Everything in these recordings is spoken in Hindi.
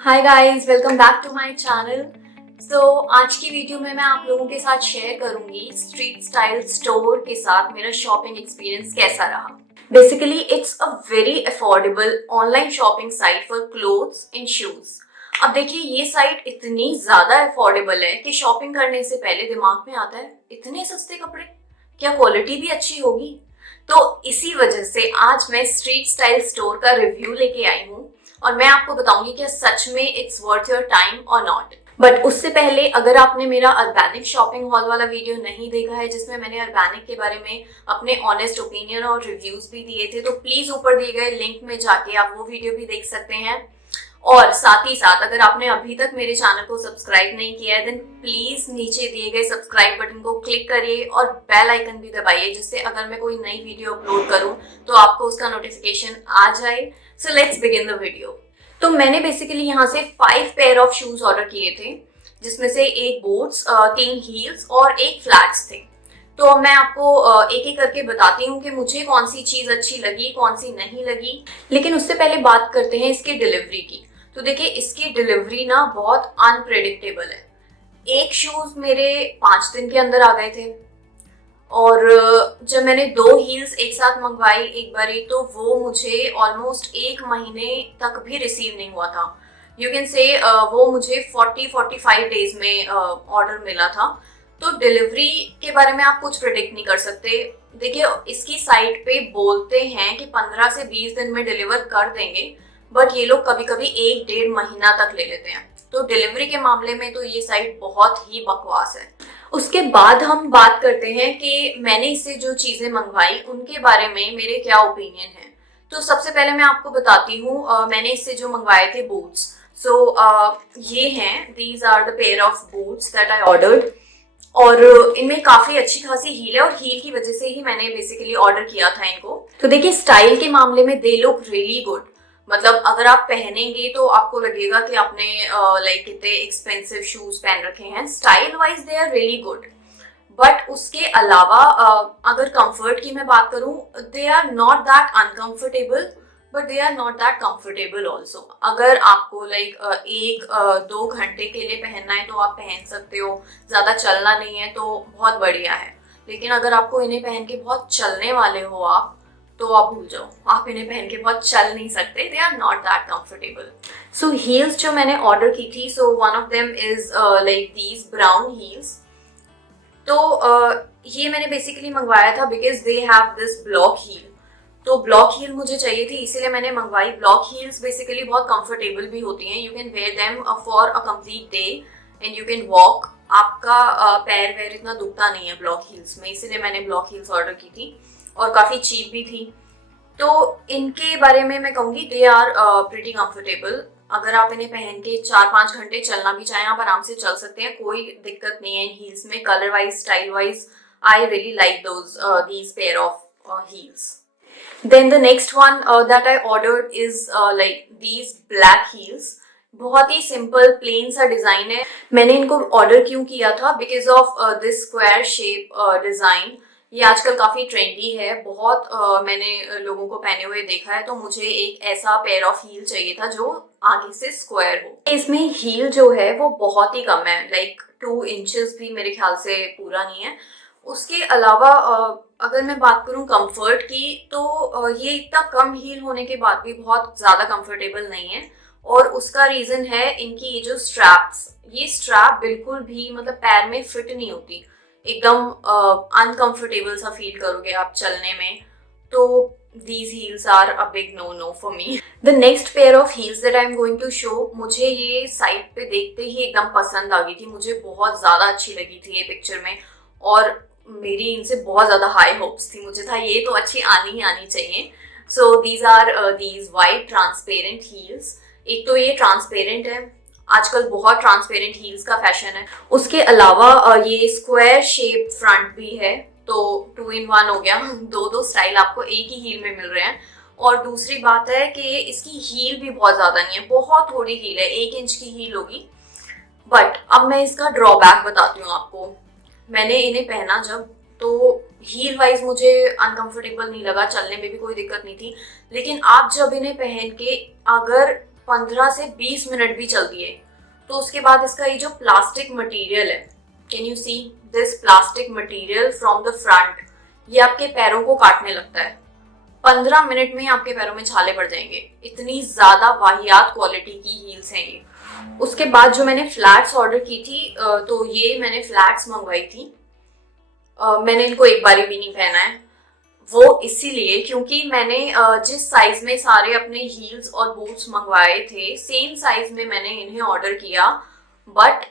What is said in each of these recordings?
Hi guys, welcome back to my channel. आज की वीडियो में मैं आप लोगों के साथ शेयर करूंगी स्ट्रीट स्टाइल स्टोर के साथ मेरा शॉपिंग एक्सपीरियंस कैसा रहा। Basically it's a very affordable online shopping site for clothes and shoes. अब देखिए, ये साइट इतनी ज्यादा अफोर्डेबल है कि शॉपिंग करने से पहले दिमाग में आता है इतने सस्ते कपड़े, क्या क्वालिटी भी अच्छी होगी। तो इसी वजह से आज मैं स्ट्रीट स्टाइल स्टोर का रिव्यू लेके आई हूँ और मैं आपको बताऊंगी कि सच में इट्स वर्थ योर टाइम और नॉट। बट उससे पहले अगर आपने मेरा अर्बैनिक शॉपिंग हॉल वाला वीडियो नहीं देखा है जिसमें मैंने अर्बैनिक के बारे में अपने ऑनेस्ट ओपिनियन और रिव्यूज भी दिए थे, तो प्लीज ऊपर दिए गए लिंक में जाके आप वो वीडियो भी देख सकते हैं। और साथ ही साथ अगर आपने अभी तक मेरे चैनल को सब्सक्राइब नहीं किया है देन प्लीज नीचे दिए गए सब्सक्राइब बटन को क्लिक करिए और बेल आइकन भी दबाइए, जिससे अगर मैं कोई नई वीडियो अपलोड करूं तो आपको उसका नोटिफिकेशन आ जाए। So let's begin the video. तो मैंने बेसिकली यहाँ से 5 पेयर ऑफ शूज ऑर्डर किए थे, जिसमें से एक बूट्स, 3 हील्स और एक फ्लैट्स थे। तो मैं आपको एक एक करके बताती हूँ कि मुझे कौन सी चीज अच्छी लगी, कौन सी नहीं लगी। लेकिन उससे पहले बात करते हैं इसकी डिलीवरी की। तो देखिए, इसकी डिलीवरी ना बहुत अनप्रेडिक्टेबल है। एक शूज मेरे 5 दिन के अंदर आ गए थे और जब मैंने 2 हील्स एक साथ मंगवाई एक बारी, तो वो मुझे ऑलमोस्ट 1 महीने तक भी रिसीव नहीं हुआ था। यू कैन से वो मुझे 40-45 डेज में ऑर्डर मिला था। तो डिलीवरी के बारे में आप कुछ प्रिडिक्ट नहीं कर सकते। देखिए, इसकी साइट पे बोलते हैं कि 15 से 20 दिन में डिलीवर कर देंगे, बट ये लोग कभी कभी 1-1.5 महीना तक ले लेते हैं। तो डिलीवरी के मामले में तो ये साइट बहुत ही बकवास है। उसके बाद हम बात करते हैं कि मैंने इससे जो चीजें मंगवाई उनके बारे में मेरे क्या ओपिनियन है। तो सबसे पहले मैं आपको बताती हूँ, मैंने इससे जो मंगवाए थे बूट्स। ये हैं, these are the pair of boots that I ordered. और इनमें काफी अच्छी खासी हील है और हील की वजह से ही मैंने बेसिकली ऑर्डर किया था इनको। तो देखिए, स्टाइल के मामले में दे लुक रियली गुड। मतलब अगर आप पहनेंगे तो आपको लगेगा कि आपने लाइक कितने एक्सपेंसिव शूज पहन रखे हैं। Style wise they are really good, but उसके अलावा अगर कंफर्ट की मैं बात करूं, they are not that uncomfortable but they are not that comfortable also. अगर आपको लाइक 1-2 घंटे के लिए पहनना है तो आप पहन सकते हो, ज्यादा चलना नहीं है तो बहुत बढ़िया है। लेकिन अगर आपको इन्हें पहन के बहुत चलने वाले हो आप, तो आप भूल जाओ, आप इन्हें पहन के बहुत चल नहीं सकते। They are not that comfortable. So heels जो मैंने ऑर्डर की थी, so one of them is like these brown heels. तो ये मैंने बेसिकली मंगवाया था because they have this block heel. तो ब्लॉक हील मुझे चाहिए थी, इसीलिए मैंने मंगवाई। ब्लॉक हील्स बेसिकली बहुत कंफर्टेबल भी होती हैं। You can wear them for a complete day and you can walk. आपका पैर वैर इतना दुखता नहीं है ब्लॉक हील्स में, इसीलिए मैंने ब्लॉक हील्स ऑर्डर की थी और काफी चीप भी थी। तो इनके बारे में मैं कहूँगी दे आर प्रिटी कंफर्टेबल। अगर आप इन्हें पहन के 4-5 घंटे चलना भी चाहें, आप आराम से चल सकते हैं, कोई दिक्कत नहीं है इन हील्स में। Colour wise, style wise, I really like those these pair of heels. Then the next one that I ordered is like these black heels। बहुत ही सिंपल प्लेन सा डिजाइन है। मैंने इनको ऑर्डर क्यों किया था, because of this square shape design. ये आजकल काफी ट्रेंडी है, बहुत मैंने लोगों को पहने हुए देखा है। तो मुझे एक ऐसा पेयर ऑफ हील चाहिए था जो आगे से स्क्वायर हो। इसमें हील जो है वो बहुत ही कम है, लाइक 2 इंचेस भी मेरे ख्याल से पूरा नहीं है। उसके अलावा अगर मैं बात करूं कंफर्ट की, तो ये इतना कम हील होने के बाद भी बहुत ज्यादा कंफर्टेबल नहीं है। और उसका रीजन है इनकी ये जो स्ट्रैप्स। ये स्ट्रैप बिल्कुल भी मतलब पैर में फिट नहीं होती, एकदम अनकंफर्टेबल सा फील करोगे आप चलने में। तो these heels are a big no-no for me। The next pair of heels that I'm going to show, मुझे ये साइट पे देखते ही एकदम पसंद आ गई थी। मुझे बहुत ज्यादा अच्छी लगी थी ये पिक्चर में और मेरी इनसे बहुत ज्यादा हाई होप्स थी। मुझे था ये तो अच्छी आनी ही आनी चाहिए। So these are these white transparent heels. एक तो ये ट्रांसपेरेंट है, आजकल बहुत ट्रांसपेरेंट हील्स का फैशन है। उसके अलावा ये स्क्वायर शेप फ्रंट भी है, तो 2 in 1 हो गया। 2 स्टाइल आपको एक ही हील में मिल रहे हैं। और दूसरी बात है कि इसकी हील भी बहुत ज्यादा नहीं है, बहुत थोड़ी हील है, 1 इंच की हील होगी। बट अब मैं इसका ड्रॉबैक बताती हूँ आपको। मैंने इन्हें पहना जब, तो हील वाइज मुझे अनकंफर्टेबल नहीं लगा, चलने में भी कोई दिक्कत नहीं थी। लेकिन आप जब इन्हें पहन के अगर 15 से 20 मिनट भी चलती है। तो उसके बाद इसका ये जो प्लास्टिक मटेरियल है, can you see this plastic material from the front, ये आपके पैरों को काटने लगता है। 15 मिनट में आपके पैरों में छाले पड़ जाएंगे, इतनी ज्यादा वाहियात क्वालिटी की हील्स हैं ये। उसके बाद जो मैंने फ्लैट्स ऑर्डर की थी, तो ये मैंने फ्लैट्स मंगवाई थी। मैंने इनको एक बारी भी नहीं पहना है, वो इसीलिए क्योंकि मैंने जिस साइज में सारे अपने हील्स और बूट्स मंगवाए थे, सेम साइज में मैंने इन्हें ऑर्डर किया। But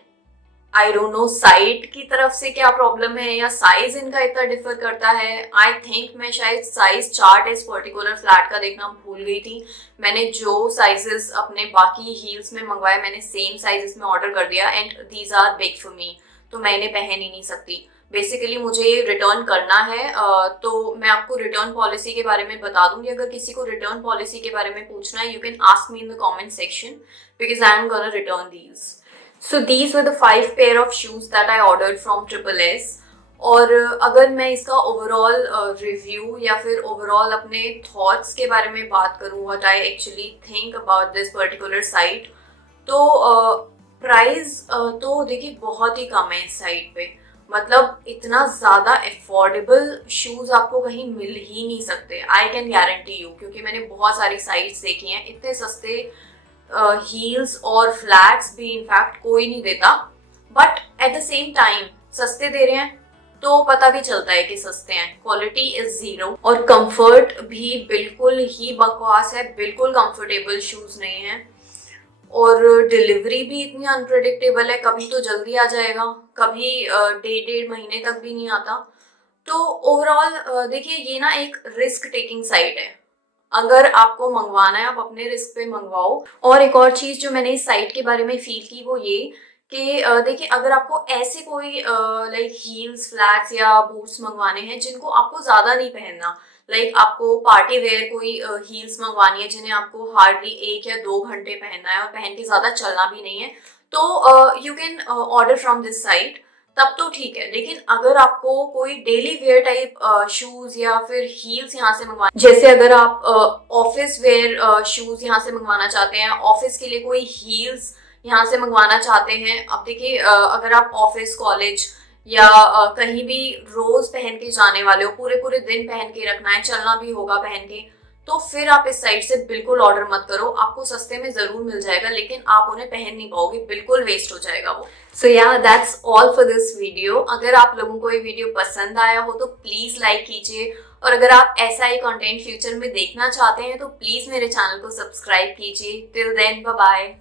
I don't know site की तरफ से क्या प्रॉब्लम है या साइज इनका इतना डिफर करता है। आई थिंक मैं शायद साइज चार्ट इस पर्टिकुलर फ्लैट का देखना भूल गई थी। मैंने जो साइजेस अपने बाकी हील्स में मंगवाए, मैंने सेम साइजेस में ऑर्डर कर दिया and these are big for me, तो मैं इन्हें पहन ही नहीं सकती। बेसिकली मुझे रिटर्न करना है, तो मैं आपको रिटर्न पॉलिसी के बारे में बता दूंगी। अगर किसी को रिटर्न पॉलिसी के बारे में पूछना है, you can ask me in the comment section because I am gonna return these. So these were the 5 pair of shoes that I ordered from Triple S। और अगर मैं इसका ओवरऑल रिव्यू या फिर ओवरऑल अपने थॉट्स के बारे में बात करूँ, what I actually think about this particular site, तो प्राइस तो देखिए बहुत ही कम है इस साइट पे। मतलब इतना ज़्यादा अफोर्डेबल शूज़ आपको कहीं मिल ही नहीं सकते, आई कैन गारंटी यू, क्योंकि मैंने बहुत सारी साइट्स देखी हैं। इतने सस्ते हील्स और फ्लैट्स भी इनफैक्ट कोई नहीं देता, but at the same time सस्ते दे रहे हैं तो पता भी चलता है कि सस्ते हैं। क्वालिटी इज जीरो और कंफर्ट भी बिल्कुल ही बकवास है, बिल्कुल कंफर्टेबल शूज नहीं है। और डिलीवरी भी इतनी अनप्रेडिक्टेबल है, कभी तो जल्दी आ जाएगा, कभी डेढ़ महीने तक भी नहीं आता। तो ओवरऑल देखिए ये ना एक रिस्क टेकिंग साइट है। अगर आपको मंगवाना है आप अपने रिस्क पे मंगवाओ। और एक और चीज जो मैंने इस साइट के बारे में फील की वो ये कि देखिए अगर आपको ऐसे कोई लाइक हील्स फ्लैट्स या बूट्स मंगवाने हैं जिनको आपको ज्यादा नहीं पहनना, लाइक आपको पार्टी वेयर कोई हील्स मंगवानी है जिन्हें आपको हार्डली 1 या 2 घंटे पहनना है और पहन के ज्यादा चलना भी नहीं है, तो you can order from this site, तब तो ठीक है। लेकिन अगर आपको कोई डेली वेयर टाइप शूज या फिर हील्स यहाँ से मंगवाना, जैसे अगर आप ऑफिस वेयर शूज यहाँ से मंगवाना चाहते हैं, ऑफिस के लिए कोई हील्स यहाँ से मंगवाना चाहते हैं, अब देखिए अगर आप ऑफिस कॉलेज या कहीं भी रोज पहन के जाने वाले हो, पूरे पूरे दिन पहन के रखना है, चलना भी होगा पहन के, तो फिर आप इस साइट से बिल्कुल ऑर्डर मत करो। आपको सस्ते में जरूर मिल जाएगा लेकिन आप उन्हें पहन नहीं पाओगे, बिल्कुल वेस्ट हो जाएगा वो। सो या that's all for this video. अगर आप लोगों को ये वीडियो पसंद आया हो तो प्लीज लाइक कीजिए, और अगर आप ऐसा ही कंटेंट फ्यूचर में देखना चाहते हैं तो प्लीज मेरे चैनल को सब्सक्राइब कीजिए। Till then bye bye.